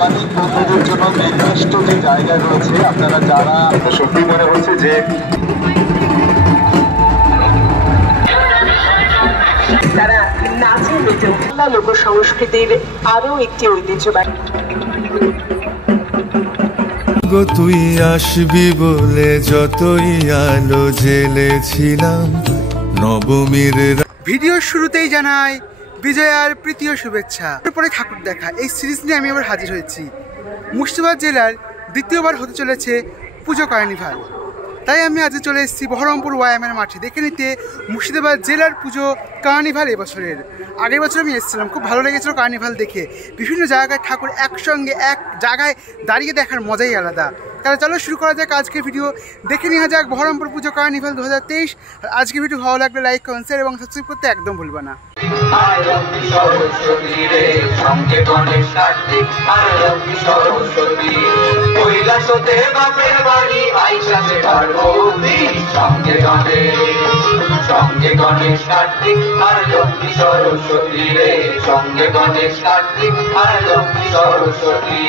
সাংবাদিক বন্ধুদের জন্য নির্দিষ্ট যে জায়গা রয়েছে, আপনারা যারা সত্যি মনে হচ্ছে যে তারা নাচে মেতে উঠা লোক সংস্কৃতির আরো একটি ঐতিহ্যবাহী। তুই আসবি বলে যতই আলো জ্বেলেছিলাম নবমীর। ভিডিওর শুরুতেই জানাই বিজয়ার প্রীতীয় শুভেচ্ছা। তারপরে ঠাকুর দেখা এই সিরিজ নিয়ে আমি আবার হাজির হয়েছি। মুর্শিদাবাদ জেলার দ্বিতীয়বার হতে চলেছে পুজো কার্নিভাল, তাই আমি আজ চলে এসেছি বহরমপুর ওয়াইএমের মাঠে দেখে নিতে মুর্শিদাবাদ জেলার পুজো কার্নিভাল এবছরের। আগের বছর আমি এসেছিলাম, খুব ভালো লেগেছিল কার্নিভাল দেখে। বিভিন্ন জায়গায় ঠাকুর একসঙ্গে এক জায়গায় দাঁড়িয়ে দেখার মজাই আলাদা। তাহলে চলো শুরু করা যাক আজকের ভিডিও। দেখে নেওয়া যাক বহরমপুর পুজো কার্নিভাল 2023। আর আজকের ভিডিও ভালো লাগলে লাইক, কমেন্ট, শেয়ার এবং সাবস্ক্রাইব করতে একদম ভুলবা না। সঙ্গে গণেশ কার্তিক আর লক্ষ্মী সরস্বতী রে, সঙ্গে গণেশ কার্তিক আর লক্ষ্মী সরস্বতী।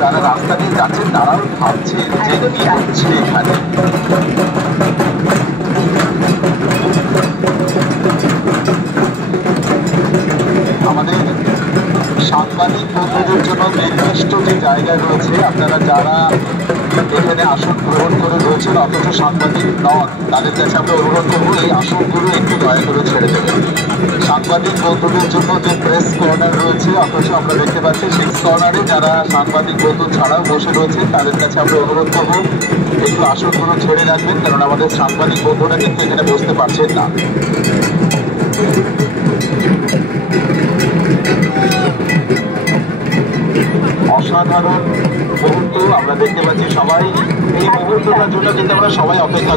যারা রাস্তা দিয়ে যাচ্ছেন তারাও ভাবছে যে কি হচ্ছে এখানে। আমাদের সাংবাদিক বন্ধুদের জন্য নির্দিষ্ট যে জায়গা রয়েছে, আপনারা যারা এখানে আসন গ্রহণ করে রয়েছেন অথচ সাংবাদিক নন, তাদের কাছে আমরা অনুরোধ করবো এই আসনগুলো একটু দয়া করে ছেড়ে দেবেন। সাংবাদিক বন্ধুদের জন্য যে প্রেস কর্নার রয়েছে অথচ আমরা দেখতে পাচ্ছি সেই কর্নারে যারা সাংবাদিক বন্ধু ছাড়াও বসে রয়েছে তাদের কাছে আমরা অনুরোধ করবো একটু আসনগুলো ছেড়ে রাখবেন, কারণ আমাদের সাংবাদিক বন্ধুরা কিন্তু এখানে বসতে পারছেন না। অসাধারণ মুহূর্ত আমরা দেখতে পাচ্ছি, সবাই এই মুহূর্তটার জন্য কিন্তু আমরা সবাই অপেক্ষা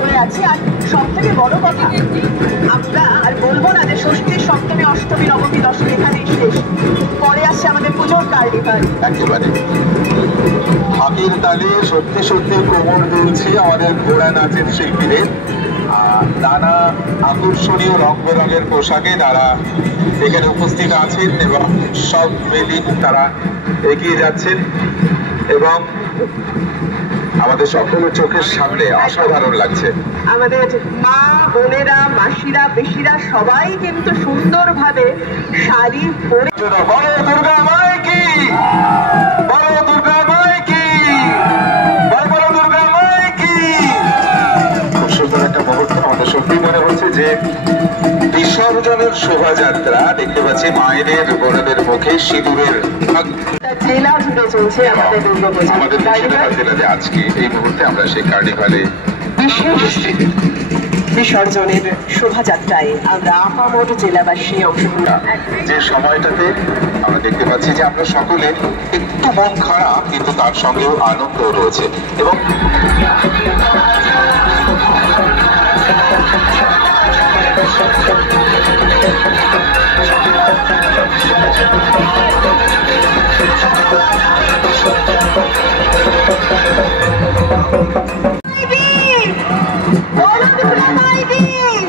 করে আছি। আর সব থেকে বড় কথা, আমরা আর বলবো না যে ষষ্ঠী, সপ্তমী, অষ্টমী, নবমী, দশমী এখানেই শেষ, পরে আসছে আমাদের পুজোর কার্নিভাল। একেবারে হাতির তালে সত্যি সত্যি কোমর দুলছে আমাদের ঘোড়া নাচের শিল্পীদের। নানা আকর্ষণীয় রং বেরঙের পোশাকে তারা এখানে উপস্থিত আছেন এবং সব মিলিয়ে তারা এগিয়ে যাচ্ছেন এবং আমাদের সকলের চোখের সামনে অসাধারণ লাগছে। আমাদের মা, বোনেরা, মাসিরা, পিসিরা সবাই কিন্তু সুন্দরভাবে শাড়ি পরে। বড় দুর্গা মাই কি, বড় দুর্গা মাই কি, বড় দুর্গা মাই কি। খুব সুন্দর একটা মুহূর্ত। আমাদের সত্যি মনে হচ্ছে যে বিসর্জনের শোভাযাত্রা দেখতে পাচ্ছি মায়েদের বোনেদের মুখে সিঁদুরের জেলা জুড়ে চলছে আমাদের দুর্গাপূজা। আমাদের মুর্শিদাবাদ জেলাতে আজকে এই মুহূর্তে আমরা সেই কার্নিভালে বিসর্জনের শোভাযাত্রায় আমরা আপামর জেলাবাসী অংশগ্রহণ। যে সময়টাতে আমরা দেখতে পাচ্ছি যে আমরা সকলে একটু মন খারাপ কিন্তু তার সঙ্গেও আনন্দ রয়েছে এবং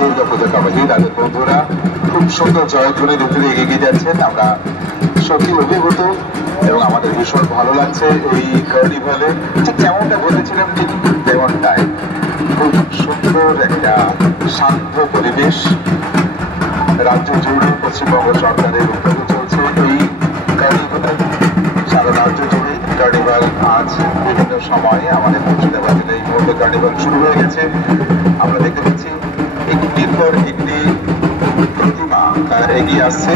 দুর্গাপূজা কমিটি তাদের বন্ধুরা খুব সুন্দর জয়ধ্বনির উপরে এগিয়ে যাচ্ছেন। আমরা সত্যি অভিভূত এবং আমাদের ভীষণ ভালো লাগছে এই কার্নিভালে। ঠিক যেমনটা বলেছিলাম ঠিক তেমনটাই খুব সুন্দর একটা শান্ত পরিবেশ। রাজ্য জুড়ে পশ্চিমবঙ্গ সরকারের উদ্যোগে চলছে এই কার্নিভাল। সারা রাজ্য জুড়ে কার্নিভাল আজ বিভিন্ন সময়ে আমাদের মুর্শিদাবাদ জেলায় এই মুহূর্তে কার্নিভাল শুরু হয়ে গেছে। আমরা দেখতে পাচ্ছি একটি একটির পর একটি প্রতিমা এগিয়ে আসছে।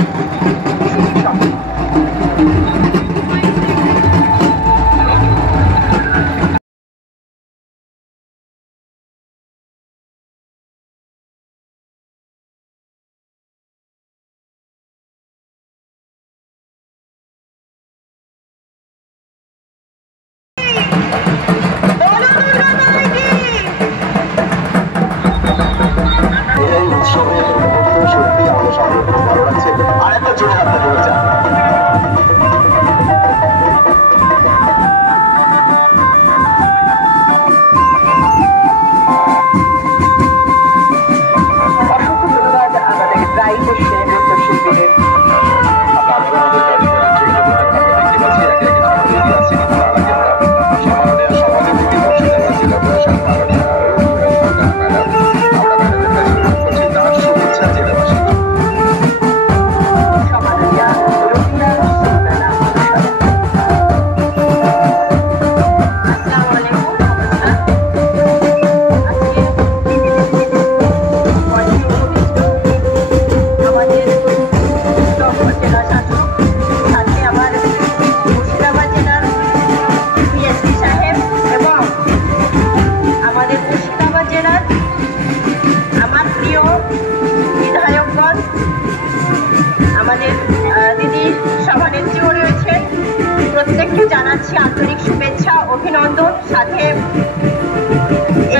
আন্তরিক শুভেচ্ছা অভিনন্দন। সাথে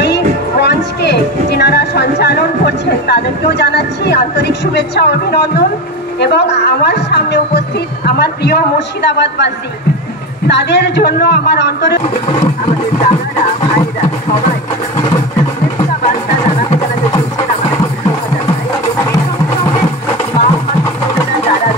এই মঞ্চকে যিনারা সঞ্চালন করছেন তাদেরকেও জানাচ্ছি আন্তরিক শুভেচ্ছা অভিনন্দন। এবং আমার সামনে উপস্থিত আমার প্রিয় মুর্শিদাবাদবাসী, তাদের জন্য আমার অন্তরে আমাদের দাদারা ভাইরা সবাই শুভেচ্ছা বার্তা জানাতে জানাতে চলছেন আমাদের শোভাযাত্রা। যারা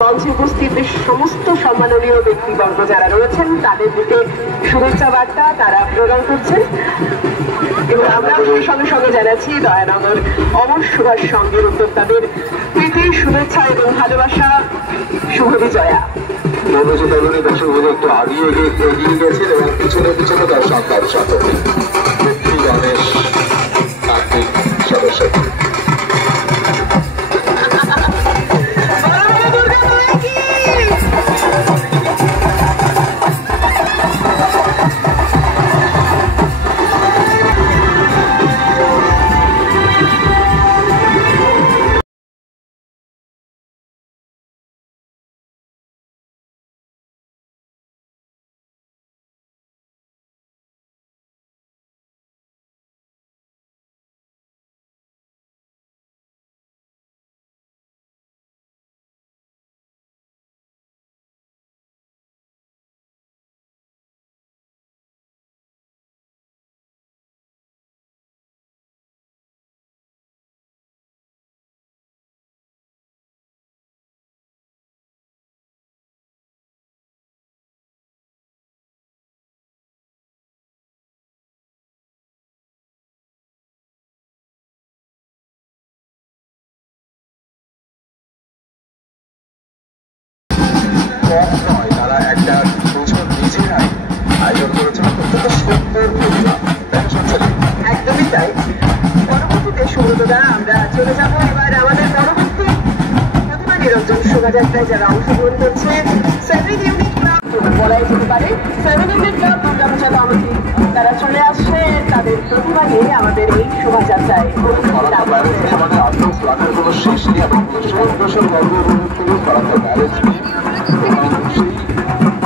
মঞ্চে উপস্থিত সমস্ত সম্মাননীয় ব্যক্তিবর্গ যারা রয়েছেন তাদের দিকে শুভেচ্ছা বার্তা তারা প্রদান করছেন এবং আমরা সেই সঙ্গে সঙ্গে জানাচ্ছি দয়ানগর অমর সুভাষ সংঘের উদ্যোক্তাদের প্রীতি শুভেচ্ছা এবং ভালোবাসা শুভ বিজয়া। মনোজ তরুণী দর্শক একটু এগিয়ে গেছেন এবং পিছনে পিছনে দর্শক গণেশ কার্তিক সদস্য। তারা একটা বছর নিজেরাই আয়োজন করেছেন অত্যন্ত সুন্দর প্রতিভা। একদমই তাই। পরবর্তীতে সুব্রতদা আমরা চলে যাব এবার আমাদের পরবর্তী প্রতিমা নিরঞ্জন শোভাযাত্রায় যারা অংশগ্রহণ করছে 7 ইউনিট ক্লাব বলাই যেতে পারে 7 ইউনিট ক্লাব দুর্গাপূজা কমিটি, তারা চলে আসছে তাদের প্রতিমা নিয়ে আমাদের এই শোভাযাত্রায়। আমাদের আত্মীয় প্রাণের কোনো শেষ নেই এবং ষোল বছর গর্ব করে করাতে ম্যারেজ নিয়ে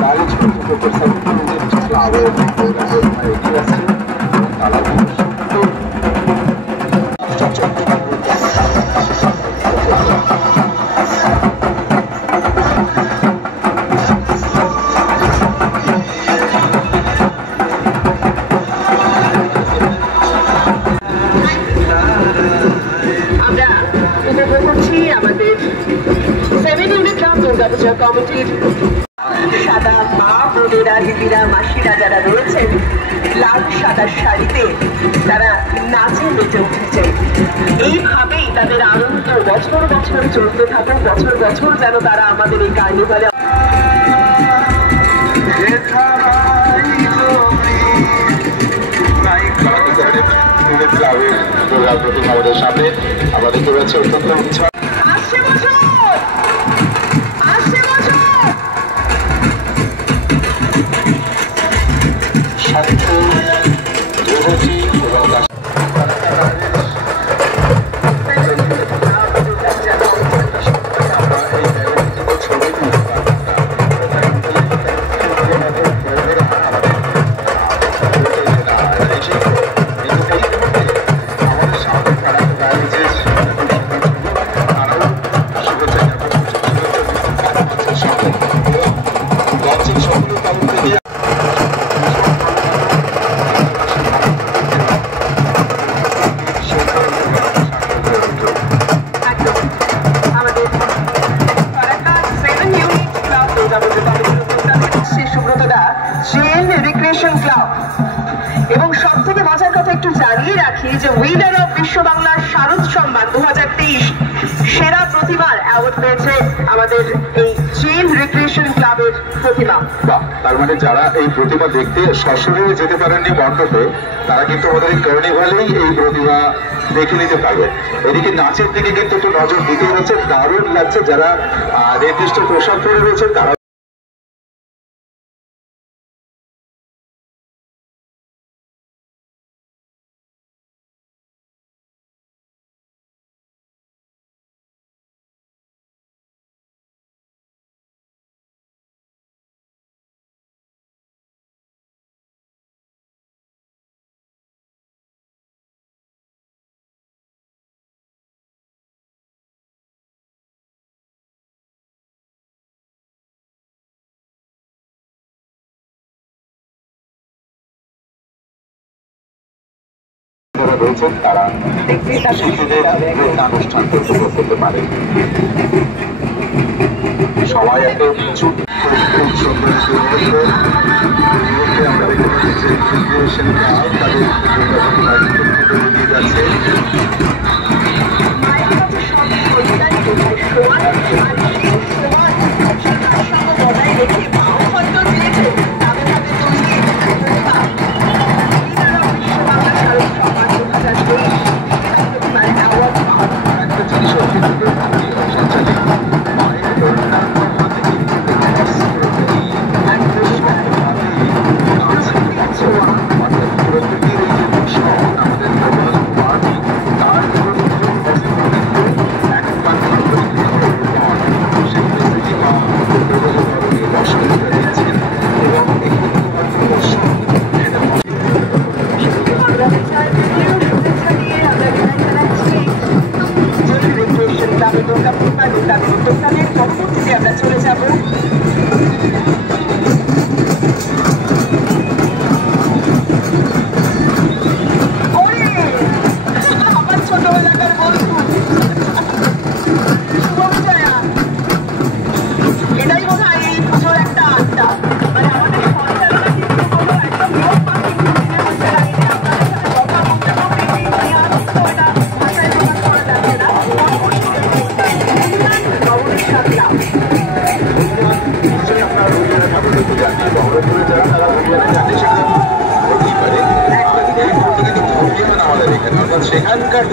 ম্যারেজ করতে ক্লাবের এগিয়ে আসছে তারা কমিটির সাদা মা বোনেরা দিদিরা মাসিরা যারা রয়েছেন লাল সাদা শাড়িতে তারা নাচে মেতে উঠেছে। এইভাবেই তাদের আনন্দ বছর বছর চলতে থাকুক, বছর বছর যেন তারা আমাদের এই কার্নিভালে আমাদের সামনে আমাদের রয়েছে অত্যন্ত উৎসাহ। এবং সব থেকে মজার কথা একটু জানিয়ে রাখি যে উইনার অফ বিশ্ব বাংলার শারদ সম্মান 2023 সেরা প্রতিমার অ্যাওয়ার্ড পেয়েছে আমাদের এই জেল রিক্রিয়েশন ক্লাবের প্রতিমা। তার মানে যারা এই প্রতিমা দেখতে সশরীরে যেতে পারেননি মণ্ডপে তারা কিন্তু আমাদের এই কার্নিভালেই এই প্রতিমা দেখে নিতে পারবে। এদিকে নাচের দিকে কিন্তু একটু নজর দিতে হচ্ছে, দারুণ লাগছে। যারা নির্দিষ্ট পোশাক পরে রয়েছে তারা রয়েছেন তারা শিশুদের অনুষ্ঠান করতে পারে। সবাই একটা খুব সুন্দর আমরা দেখতে পাচ্ছি যে তাদের তাদের উদ্যোক্তাদের পরবর্তীতে আমরা চলে যাব আমার ছোটবেলাকার বন্ধু শুভবিজয়া। এটাই বোধ হয় এই পুজোর একটা আড্ডা, মানে আমাদের সঞ্চালনা কিন্তু কোনো একটা নিয়ম মাফিক হচ্ছে না। আপনাদের সাথে কথা বলতে বলতে এই নিয়মটা ভাষায় প্রকাশ করা যাচ্ছে না। সেখানকার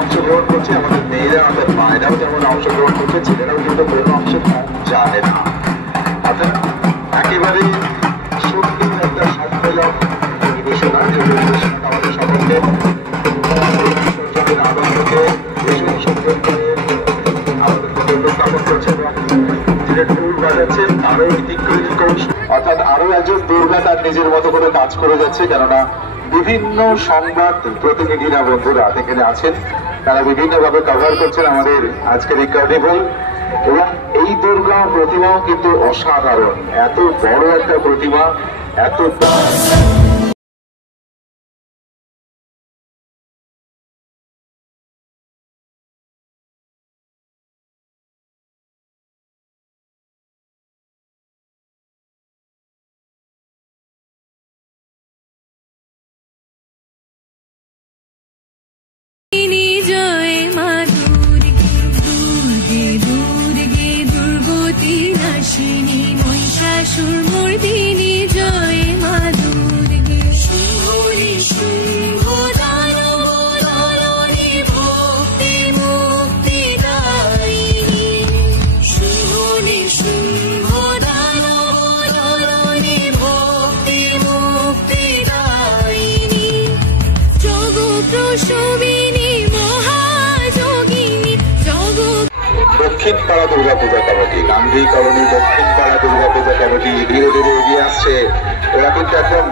অংশগ্রহণ করছে আমাদের মেয়েরা, আমাদের মায়েরাও যেমন অংশগ্রহণ করছে, ছেলেরাও কিন্তু কোনো অংশে কম জানে না। অর্থাৎ একেবারে সুন্দর একটা সম্মেলন পরিবেশনা, যে পরিবেশনা আমাদের সকলকে বিসর্জনের আনন্দকে ভীষণ সুন্দর করে আমাদের উপস্থাপন করছে এবং যিনি ঢোল বাজাচ্ছেন আরো ব্যতিক্রমী কৌশল, অর্থাৎ আরো একজন দুর্গা তার নিজের মতো করে কাজ করে যাচ্ছে। কেননা বিভিন্ন সংবাদ প্রতিনিধিরা বন্ধুরা এখানে আছেন, তারা বিভিন্নভাবে কভার করছেন আমাদের আজকের এই কার্নিভাল। এবং এই দুর্গা প্রতিমাও কিন্তু অসাধারণ, এত বড় একটা প্রতিমা, এত মহিষাসুরমর্দিনী জয় মা দুর্গে। শুম্ভরে শুম্ভ দানব দলনে ভক্তি মুক্তি দায়িনী। শুম্ভরে শুম্ভ দানব দলনে ভক্তি মুক্তি দায়িনী। জগৎ প্রসবিনী মহাযোগিনী। দক্ষিণ পাড়া দুর্গা পূজা কমিটি, গান্ধী কলোনি দক্ষিণ পাড়া দুর্গা পূজা কমিটি ধীরে ধীরে এগিয়ে আসছে। ওরা কিন্তু একদম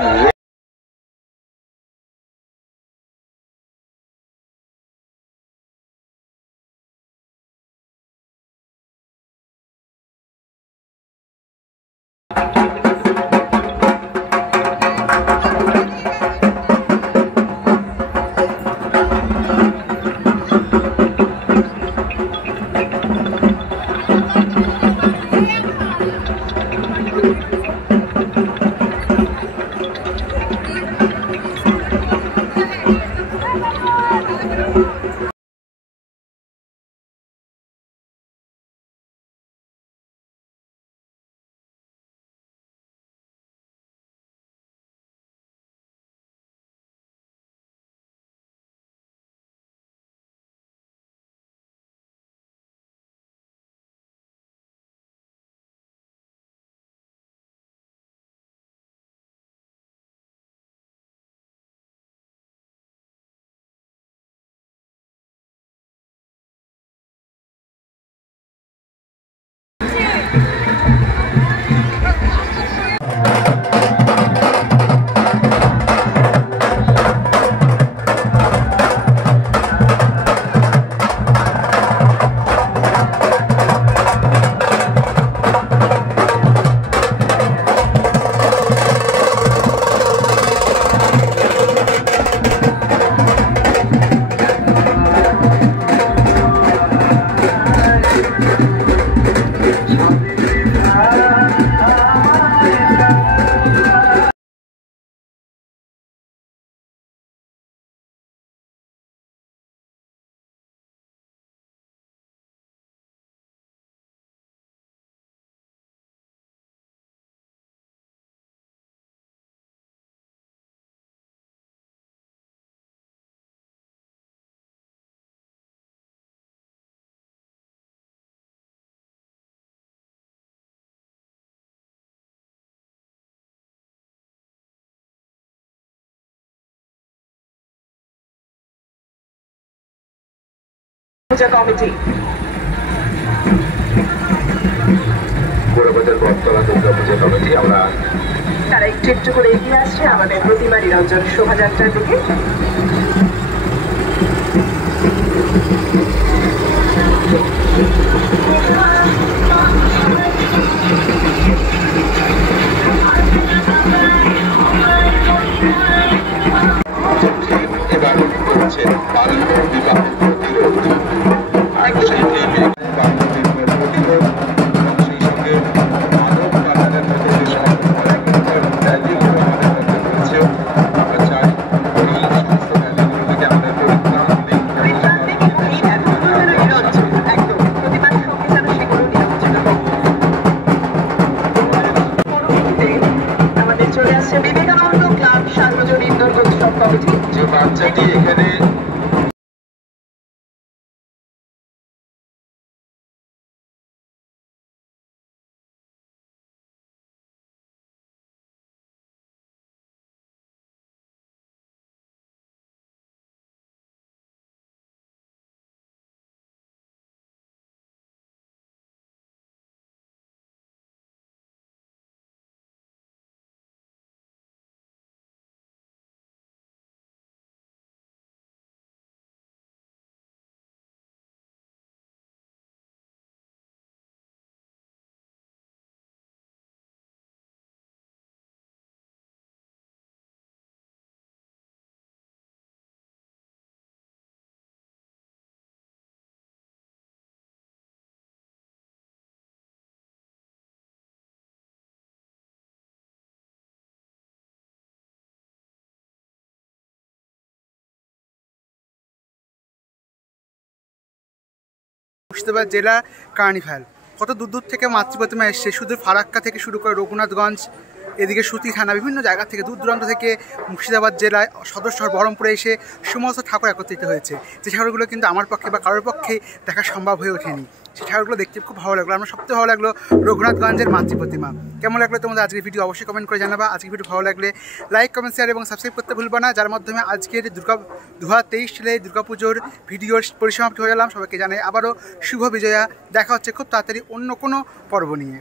পূজা কমিটি গোড়াবাজার বটতলা দুর্গা পূজা কমিটি আমরা তারা একটু একটু করে এগিয়ে আসছে আমাদের প্রতিমা নিরঞ্জন শোভাযাত্রার দিকে। এবার করছেন বাল্য বিবাহ প্রতিরোধ আর সেই থেকে বাল্য বিবাহ প্রতিরোধ এবং সেই সঙ্গে মানব পালনের মতো যে সমস্ত র্যালিগুলো আমাদের মধ্যে রয়েছে আমরা চাই এই সমস্ত র্যালিগুলো থেকে আমাদের আমাদের চলে আসছে বিবেকানন্দ ক্লাব সার্বজনীন দুর্গোৎসব কমিটি। যে বাচ্চাটি এখানে মুর্শিদাবাদ জেলা কার্নিভাল কত দূর দূর থেকে মাতৃপ্রতিমা এসছে, শুধু ফারাক্কা থেকে শুরু করে রঘুনাথগঞ্জ, এদিকে সুতি থানা, বিভিন্ন জায়গা থেকে দূর দূরান্ত থেকে মুর্শিদাবাদ জেলায় সদর শহর বহরমপুরে এসে সমস্ত ঠাকুর একত্রিত হয়েছে। যে ঠাকুরগুলো কিন্তু আমার পক্ষে বা কারোর পক্ষে দেখা সম্ভব হয়ে ওঠেনি, সেই ঠাকুরগুলো দেখতে খুব ভালো লাগলো। আমার সবথেকে ভালো লাগলো রঘুনাথগঞ্জের মাতৃপ্রতিমা। কেমন লাগলো তোমাদের আজকের ভিডিও অবশ্যই কমেন্ট করে জানাবা। আজকের ভিডিও ভালো লাগলে লাইক, কমেন্ট, শেয়ার এবং সাবস্ক্রাইব করতে ভুলবা না, যার মাধ্যমে আজকের 2023 সালে দুর্গাপুজোর ভিডিওর পরিসমাপ্তি হয়ে গেলাম। সবাইকে জানাই আবারও শুভ বিজয়া। দেখা হচ্ছে খুব তাড়াতাড়ি অন্য কোনো পর্ব নিয়ে।